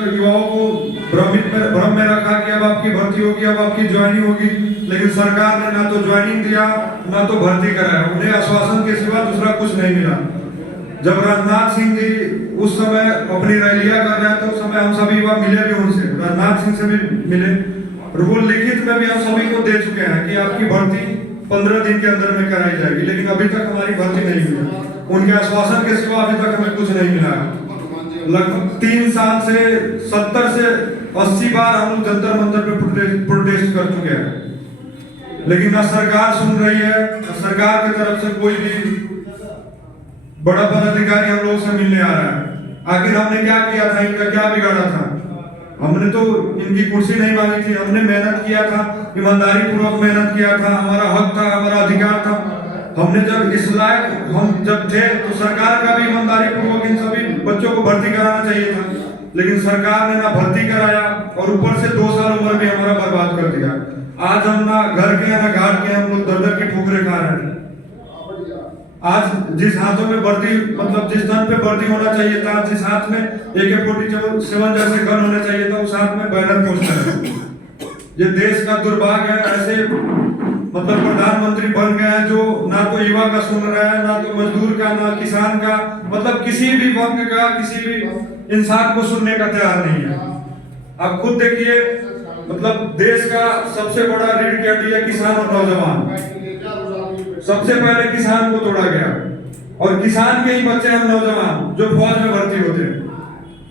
तक युवाओं को भ्रम में रखा कि अब आपकी भर्ती होगी, अब आपकी ज्वाइनिंग होगी, लेकिन सरकार ने ना तो ज्वाइनिंग दिया ना तो भर्ती कराया। उन्हें आश्वासन के सिवा दूसरा कुछ नहीं मिला। जब राजनाथ सिंह जी उस समय अपनी रैलियां कर रहे थे, उस समय हम सभी युवा मिले भी उनसे, राजनाथ सिंह से भी मिले और वो लिखित में भी हम सभी को दे चुके हैं कि आपकी भर्ती 15 दिन के अंदर में कराई जाएगी, लेकिन अभी तक हमारी भर्ती नहीं हुई। उनके आश्वासन के सिवा अभी तक हमें कुछ नहीं मिला। लगभग 3 साल से 70 से 80 बार हम लोग जंतर मंतर पे प्रोटेस्ट कर चुके हैं, लेकिन ना सरकार सुन रही है, ना सरकार की तरफ से कोई भी बड़ा पदाधिकारी हम लोग से मिलने आ रहा है। आखिर हमने क्या किया था, इनका क्या बिगाड़ा था? हमने तो इनकी कुर्सी नहीं मांगी थी, हमने मेहनत किया था, ईमानदारी पूर्वक मेहनत किया था, हमारा हक था, हमारा अधिकार था। हमने जब इस लायक हम जब थे तो सरकार का भी ईमानदारी पूर्वक इन सभी बच्चों को भर्ती कराना चाहिए था, लेकिन सरकार ने ना भर्ती कराया और ऊपर से 2 साल उम्र भी हमारा बर्बाद कर दिया। आज हम ना घर के ना घाट के हम लोग दर की ठोकरें खा रहे हैं। आज जिस हाथों में भर्ती मतलब जिस धन पे भर्ती होना चाहिए था, जिस हाथ में AK-47 जैसे गन होने चाहिए था, उस हाथ में बैनर पोस्टर है। ये देश का दुर्भाग्य है। ऐसे मतलब प्रधानमंत्री बन गए हैं जो ना तो युवा का सुन रहा है, ना तो मजदूर का, ना किसान का, मतलब किसी भी वर्ग का, किसी भी इंसान को सुनने का तैयार नहीं है। आप खुद देखिए, मतलब देश का सबसे बड़ा रीढ़ की हड्डी है किसान और नौजवान। सबसे पहले किसान को तोड़ा गया और किसान के ही बच्चे हम नौजवान जो फौज में भर्ती होते हैं।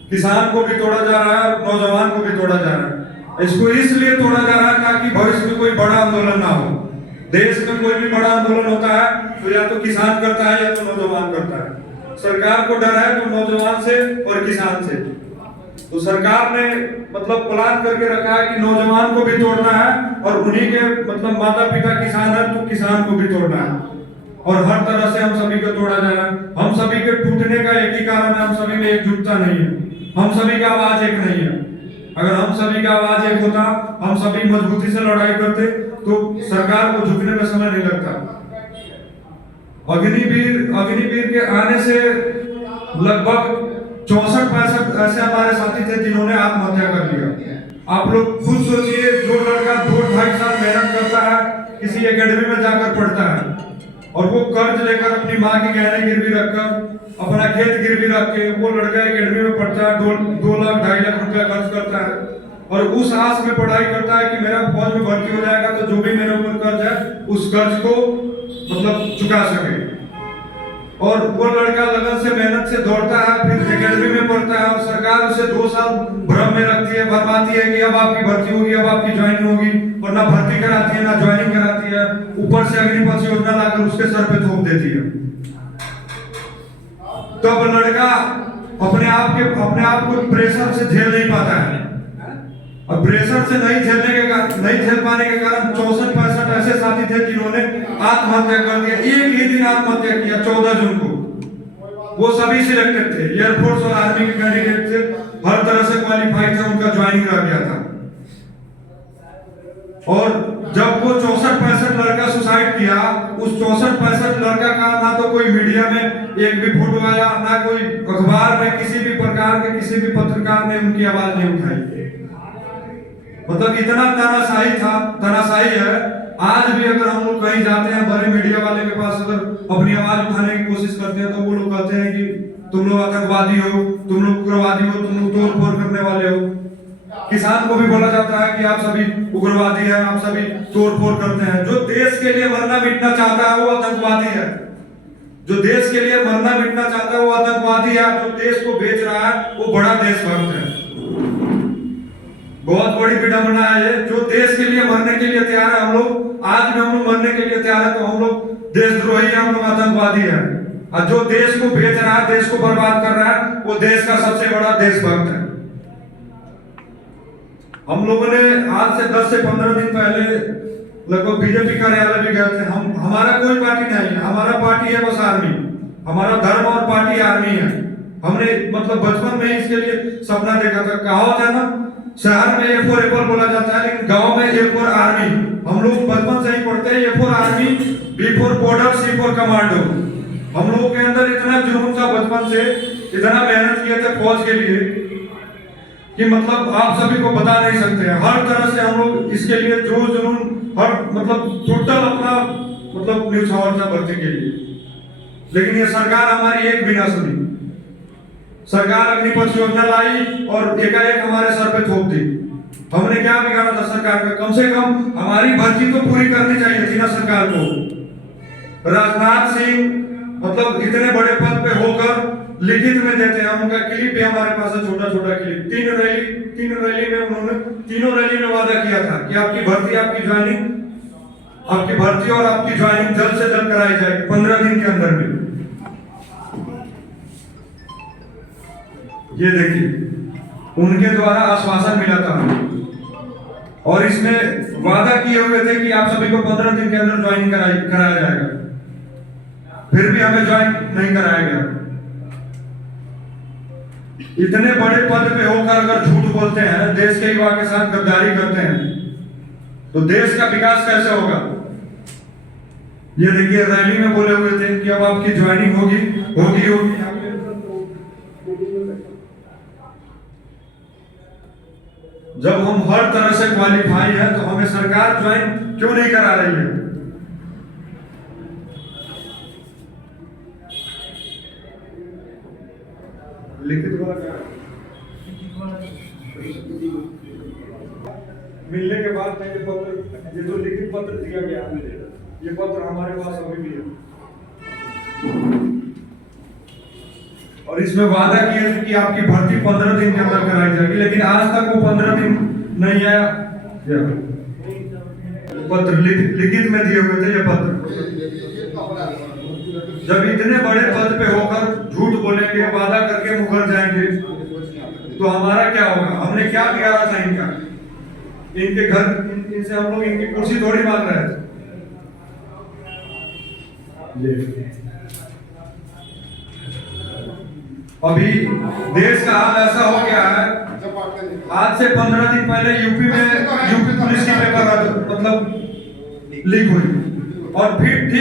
किसान को भी तोड़ा जा रहा है और नौजवान को भी तोड़ा जा रहा है। इसको इसलिए तोड़ा जा रहा है ताकि भविष्य में कोई बड़ा आंदोलन ना हो। देश में कोई भी बड़ा आंदोलन होता है तो या तो किसान करता है या तो नौजवान करता है। सरकार को डर है तो नौजवान से और किसान से। तो सरकार ने मतलब प्लान करके रखा है कि नौजवान को भी तोड़ना है और उन्हीं के मतलब माता पिता किसान है तो किसान को भी तोड़ना है और हर तरह से हम सभी को तोड़ा जा रहा है। हम सभी के टूटने का एक ही कारण है, हम सभी में एकजुटता नहीं है, हम सभी का आवाज एक नहीं है। अगर हम सभी का आवाज एक होता, हम सभी मजबूती से लड़ाई करते तो सरकार को झुकने में समय नहीं लगता। अग्निवीर के आने से लगभग 64-65 ऐसे हमारे साथी थे जिन्होंने आत्महत्या कर लिया। आप लोग खुद सोचिए, जो लड़का 2-2.5 साल मेहनत करता है, किसी एकेडमी में जाकर पढ़ता है और वो कर्ज लेकर अपनी माँ के गहने गिरवी रखकर, अपना खेत गिरवी रख के वो लड़का एकेडमी में पढ़ता है, 2 लाख 2.5 लाख रुपया खर्च करता है और उस आस में पढ़ाई करता है कि मेरा फौज में भर्ती हो जाएगा तो जो भी मेरे ऊपर कर्ज है उस कर्ज को मतलब चुका सके। और वो लड़का लगन से मेहनत से दौड़ता है, फिर एकेडमी में पढ़ता है और सरकार उसे 2 साल भ्रम में रखती है, भरमाती है कि अब आपकी भर्ती होगी, अब आपकी ज्वाइनिंग होगी, और ना भर्ती कराती है ना ज्वाइनिंग कराती है। ऊपर से अग्निपथ योजना लाकर उसके सर पे थोप देती है। तब लड़का अपने आप को प्रेशर से झेल नहीं पाता है और प्रेशर से नहीं झेल पाने के कारण 64-65 ऐसे साथी थे जिन्होंने आत्महत्या कर दिया। एक ही दिन आत्महत्या किया 14 जून को। वो सभी सिलेक्टेड थे, एयरफोर्स और आर्मी के कैंडिडेट थे, हर तरह से क्वालिफाइड थे, उनका ज्वाइनिंग रह गया था। और जब वो 64-65 लड़का सुसाइड किया, उस 64-65 लड़का का ना तो कोई मीडिया में एक भी फोटो आया, ना कोई अखबार में किसी भी प्रकार के किसी भी पत्रकार ने उनकी आवाज नहीं उठाई। मतलब इतना तानाशाही है। आज भी अगर हम लोग कहीं जाते हैं, बड़े मीडिया वाले के पास अगर अपनी आवाज उठाने की कोशिश करते हैं तो वो लोग कहते हैं कि तुम लोग आतंकवादी हो, तुम लोग उग्रवादी हो, तुम लोग तोड़-फोड़ करने वाले हो। किसान को भी बोला जाता है कि आप सभी उग्रवादी हैं, आप सभी तोड़-फोड़ करते हैं। जो देश के लिए मरना मिटना चाहता है वो आतंकवादी है। जो देश के लिए मरना मिटना चाहता है वो आतंकवादी है। जो देश को बेच रहा है वो बड़ा देशभक्त है। बहुत बड़ी विडंबना है ये। जो देश के लिए मरने के लिए तैयार है, हम लोग आज भी हम लोग मरने के लिए तैयार है तो हम लोग देशद्रोही हैं, हम लोग आतंकवादी हैं। और जो देश को बेच रहा है, देश को बर्बाद कर रहा है, वो देश का सबसे बड़ा देशभक्त है। हम लोगों ने आज से 10 से 15 दिन पहले लगभग बीजेपी कार्यालय भी गए थे। हमारा कोई पार्टी नहीं है, हमारा पार्टी है बस आर्मी। हमारा धर्म और पार्टी आर्मी है। हमने मतलब बचपन में इसके लिए सपना देखा था। कहावत है ना, शहर में A for एप्पल बोला जाता है, लेकिन गांव में A for आर्मी। हम लोग बचपन से ही पढ़ते हैं, A for army, B for border, C for commando. हम लोगों के अंदर इतना जुनून था बचपन से, इतना मेहनत किए थे फौज के लिए कि मतलब आप सभी को बता नहीं सकते हैं। हर तरह से हम लोग इसके लिए जो जुनून हर मतलब टोटल अपना मतलब न्यूज़ था भर्ती के लिए, लेकिन ये सरकार हमारी एक भी ना सुनी। सरकार अग्निपथ योजना लाई और एकाएक हमारे सर पे थोप दी। हमने क्या बिगाड़ा था सरकार का? कम से कम हमारी भर्ती तो पूरी करनी चाहिए थी ना सरकार को। राजनाथ सिंह मतलब इतने बड़े पद पे होकर लिखित में देते हैं, उनका क्लिप भी हमारे पास है, छोटा छोटा क्लिप। तीन रैली में उन्होंने तीनों रैली में वादा किया था कि आपकी भर्ती और आपकी ज्वाइनिंग जल्द से जल्द कराई जाएगी, 15 दिन के अंदर में। ये देखिए, उनके द्वारा आश्वासन मिला था और इसमें वादा किए हुए थे कि आप सभी को 15 दिन के अंदर ज्वाइनिंग कराया जाएगा, फिर भी हमें ज्वाइन नहीं कराया गया। इतने बड़े पद पे होकर अगर झूठ बोलते हैं, देश के युवा के साथ गद्दारी करते हैं, तो देश का विकास कैसे होगा? ये देखिए, रैली में बोले हुए थे कि अब आपकी ज्वाइनिंग होगी। जब हम हर तरह से क्वालिफाई है तो हमें सरकार ज्वाइन क्यों नहीं करा रही है? लिखित मिलने के बाद ये पत्र, ये जो लिखित पत्र दिया गया, ये पत्र हमारे पास अभी भी है और इसमें वादा किया था कि आपकी भर्ती 15 दिन के अंदर कराई जाएगी, लेकिन आज तक वो 15 दिन नहीं आया। पत्र लिखित में दिए हुए थे ये पत्र। जब इतने बड़े पद पे होकर झूठ बोलेंगे, वादा करके मुकर जाएंगे, तो हमारा क्या होगा? हमने क्या बिगाड़ा था इनका? इनके घर इनसे हम लोग इनकी कुर्सी थोड़ी मांग रहे थे। अभी देश का हाल ऐसा हो गया है, आज से 15 दिन पहले यूपी पुलिस की पेपर मतलब लीक हुई और फिर